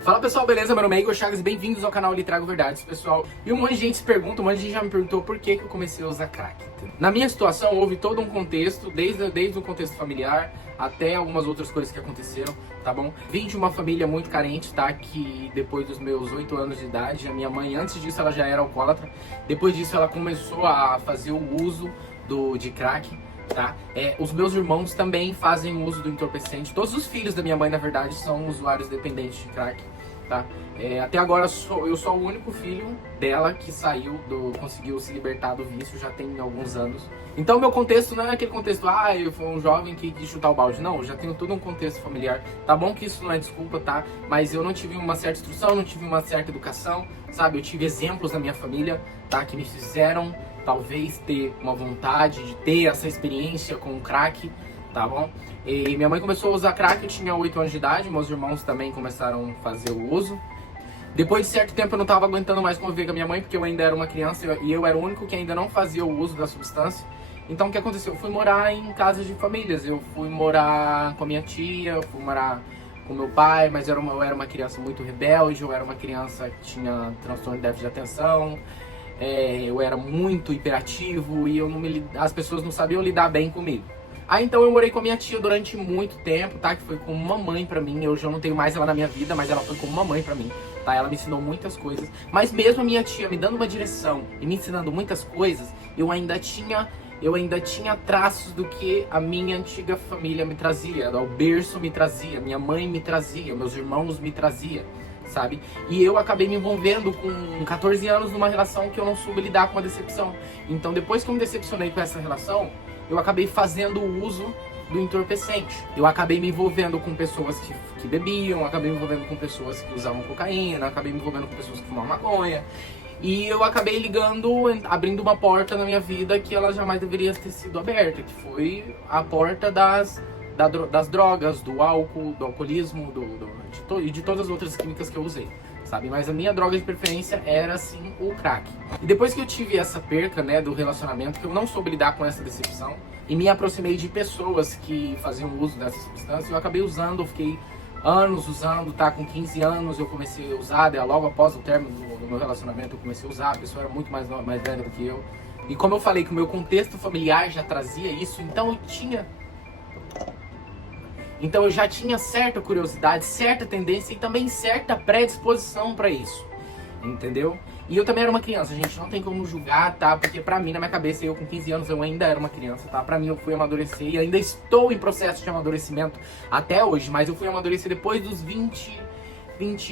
Fala pessoal, beleza? Meu nome é Igor Chagas e bem-vindos ao canal Lhe Trago Verdades, pessoal. E um monte de gente se pergunta, um monte de gente já me perguntou por que eu comecei a usar crack. Na minha situação, houve todo um contexto, desde o contexto familiar até algumas outras coisas que aconteceram, tá bom? Vim de uma família muito carente, tá? Que depois dos meus 8 anos de idade, a minha mãe, antes disso, ela já era alcoólatra. Depois disso, ela começou a fazer o uso de crack. Tá? Os meus irmãos também fazem uso do entorpecente. Todos os filhos da minha mãe, na verdade, são usuários dependentes de crack. Tá? Até agora eu sou o único filho dela que conseguiu se libertar do vício, já tem alguns anos. Então meu contexto não é aquele contexto, eu fui um jovem que quis chutar o balde. Não, eu já tenho todo um contexto familiar. Tá bom que isso não é desculpa, tá? Mas eu não tive uma certa instrução, não tive uma certa educação, sabe? Eu tive exemplos na minha família, tá? Que me fizeram talvez ter uma vontade de ter essa experiência com o crack, tá bom? E minha mãe começou a usar crack, eu tinha 8 anos de idade, meus irmãos também começaram a fazer o uso. Depois de certo tempo eu não estava aguentando mais conviver com a minha mãe, porque eu ainda era uma criança e eu era o único que ainda não fazia o uso da substância. Então o que aconteceu? Eu fui morar em casas de famílias, eu fui morar com a minha tia, eu fui morar com meu pai, mas eu era uma criança muito rebelde, eu era uma criança que tinha transtorno de déficit de atenção. Eu era muito hiperativo e as pessoas não sabiam lidar bem comigo. Aí então eu morei com a minha tia durante muito tempo, tá? Que foi como uma mãe pra mim. Eu já não tenho mais ela na minha vida, mas ela foi como uma mãe pra mim, tá? Ela me ensinou muitas coisas. Mas mesmo a minha tia me dando uma direção e me ensinando muitas coisas, eu ainda tinha traços do que a minha antiga família me trazia. O berço me trazia, minha mãe me trazia, meus irmãos me traziam, sabe? E eu acabei me envolvendo com 14 anos numa relação que eu não soube lidar com a decepção. Então depois que eu me decepcionei com essa relação, eu acabei fazendo o uso do entorpecente. Eu acabei me envolvendo com pessoas que bebiam, acabei me envolvendo com pessoas que usavam cocaína, acabei me envolvendo com pessoas que fumavam maconha. E eu acabei abrindo uma porta na minha vida que ela jamais deveria ter sido aberta, que foi a porta das drogas, do álcool, do alcoolismo, e de todas as outras químicas que eu usei, sabe? Mas a minha droga de preferência era, sim, o crack. E depois que eu tive essa perca, né, do relacionamento, que eu não soube lidar com essa decepção, e me aproximei de pessoas que faziam uso dessa substância, eu acabei usando, eu fiquei anos usando, tá? Com 15 anos eu comecei a usar, logo após o término do meu relacionamento eu comecei a usar, a pessoa era muito mais velha do que eu. E como eu falei que o meu contexto familiar já trazia isso, então eu já tinha certa curiosidade, certa tendência e também certa predisposição para isso, entendeu? E eu também era uma criança, gente, não tem como julgar, tá? Porque pra mim, na minha cabeça, eu com 15 anos, eu ainda era uma criança, tá? Pra mim, eu fui amadurecer e ainda estou em processo de amadurecimento até hoje, mas eu fui amadurecer depois dos 20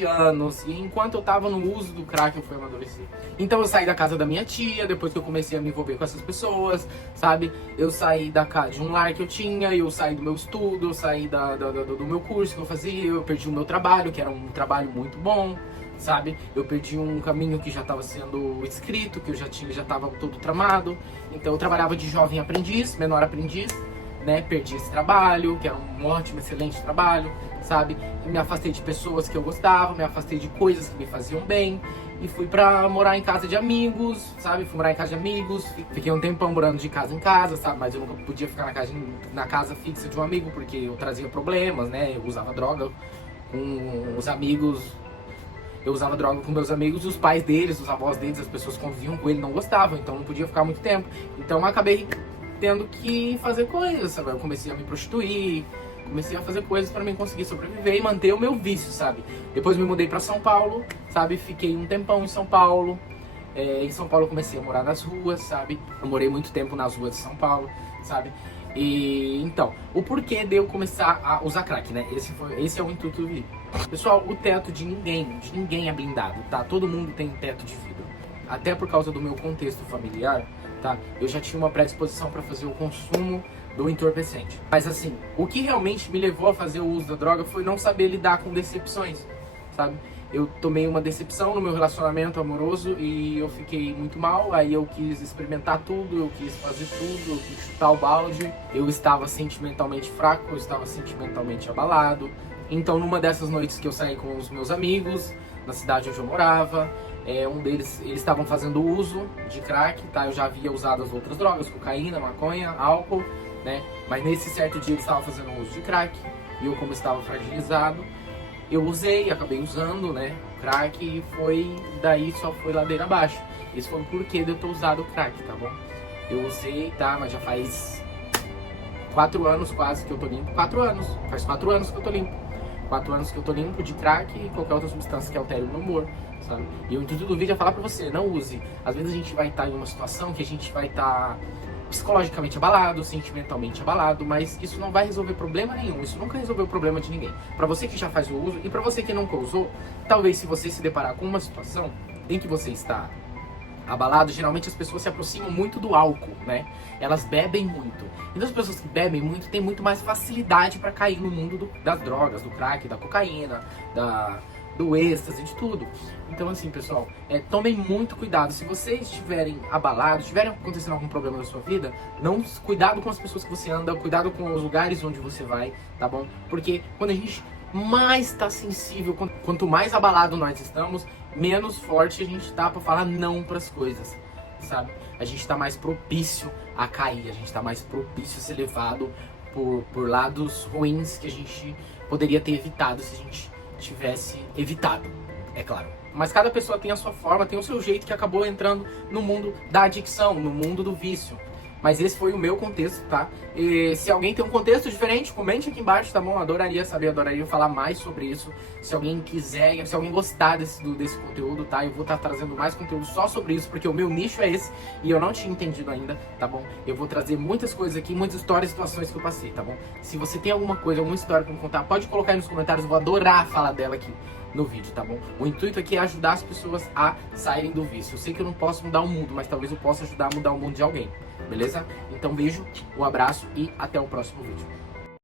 anos, e enquanto eu tava no uso do crack, eu fui amadurecer. Então eu saí da casa da minha tia, depois que eu comecei a me envolver com essas pessoas, sabe? Eu saí de um lar que eu tinha, eu saí do meu estudo, eu saí do meu curso que eu fazia, eu perdi o meu trabalho, que era um trabalho muito bom, sabe? Eu perdi um caminho que já estava sendo escrito, que eu já estava todo tramado. Então eu trabalhava de jovem aprendiz, menor aprendiz, né? Perdi esse trabalho, que era um ótimo, excelente trabalho, sabe? Me afastei de pessoas que eu gostava, me afastei de coisas que me faziam bem e fui pra morar em casa de amigos, sabe? Fui morar em casa de amigos, fiquei um tempão morando de casa em casa, sabe? Mas eu nunca podia ficar na casa fixa de um amigo porque eu trazia problemas, né? Eu usava droga com os amigos. Eu usava droga com meus amigos, os pais deles, os avós deles, as pessoas que conviviam com ele não gostavam, então não podia ficar muito tempo. Então eu acabei tendo que fazer coisas, sabe? Eu comecei a me prostituir, comecei a fazer coisas pra mim conseguir sobreviver e manter o meu vício, sabe? Depois me mudei pra São Paulo, sabe? Fiquei um tempão em São Paulo. Em São Paulo eu comecei a morar nas ruas, sabe? Eu morei muito tempo nas ruas de São Paulo, sabe? E então, o porquê de eu começar a usar crack, né? Esse é o intuito do vídeo. Pessoal, o teto de ninguém é blindado, tá? Todo mundo tem teto de vidro. Até por causa do meu contexto familiar, tá? Eu já tinha uma predisposição para fazer o consumo do entorpecente. Mas assim, o que realmente me levou a fazer o uso da droga foi não saber lidar com decepções, sabe? Eu tomei uma decepção no meu relacionamento amoroso e eu fiquei muito mal, aí eu quis experimentar tudo, eu quis fazer tudo, eu quis chutar o balde. Eu estava sentimentalmente fraco, eu estava sentimentalmente abalado. Então numa dessas noites que eu saí com os meus amigos, na cidade onde eu morava, eles estavam fazendo uso de crack, tá? Eu já havia usado as outras drogas, cocaína, maconha, álcool, né? Mas nesse certo dia eles estavam fazendo uso de crack, e eu como estava fragilizado, eu usei, acabei usando, né, o crack e daí só foi ladeira abaixo. Esse foi o porquê de eu ter usado o crack, tá bom? Eu usei, tá, mas já faz 4 anos quase que eu tô limpo. 4 anos, faz 4 anos que eu tô limpo. 4 anos que eu tô limpo de crack e qualquer outra substância que altere o meu humor, sabe? E o intuito do vídeo é falar pra você, não use. Às vezes a gente vai estar em uma situação que a gente vai estar psicologicamente abalado, sentimentalmente abalado, mas isso não vai resolver problema nenhum, isso nunca resolveu o problema de ninguém. Pra você que já faz o uso e pra você que nunca usou, talvez se você se deparar com uma situação em que você está abalado, geralmente as pessoas se aproximam muito do álcool, né? Elas bebem muito. Então as pessoas que bebem muito têm muito mais facilidade para cair no mundo das drogas, do crack, da cocaína, do êxtase, de tudo. Então assim, pessoal, tomem muito cuidado. Se vocês estiverem abalados, estiverem acontecendo algum problema na sua vida, cuidado com as pessoas que você anda, cuidado com os lugares onde você vai, tá bom? Porque quando a gente mais tá sensível, quanto mais abalado nós estamos, menos forte a gente tá pra falar não pras coisas, sabe? A gente tá mais propício a cair, a gente tá mais propício a ser levado por lados ruins que a gente poderia ter evitado se a gente tivesse evitado, é claro. Mas cada pessoa tem a sua forma, tem o seu jeito, que acabou entrando no mundo da adicção, no mundo do vício. Mas esse foi o meu contexto, tá? E se alguém tem um contexto diferente, comente aqui embaixo, tá bom? Adoraria saber, adoraria falar mais sobre isso. Se alguém quiser, se alguém gostar desse conteúdo, tá? Eu vou estar trazendo mais conteúdo só sobre isso, porque o meu nicho é esse e eu não tinha entendido ainda, tá bom? Eu vou trazer muitas coisas aqui, muitas histórias e situações que eu passei, tá bom? Se você tem alguma coisa, alguma história pra me contar, pode colocar aí nos comentários, eu vou adorar falar dela aqui no vídeo, tá bom? O intuito aqui é ajudar as pessoas a saírem do vício. Eu sei que eu não posso mudar o mundo, mas talvez eu possa ajudar a mudar o mundo de alguém, beleza? Então beijo, um abraço e até o próximo vídeo.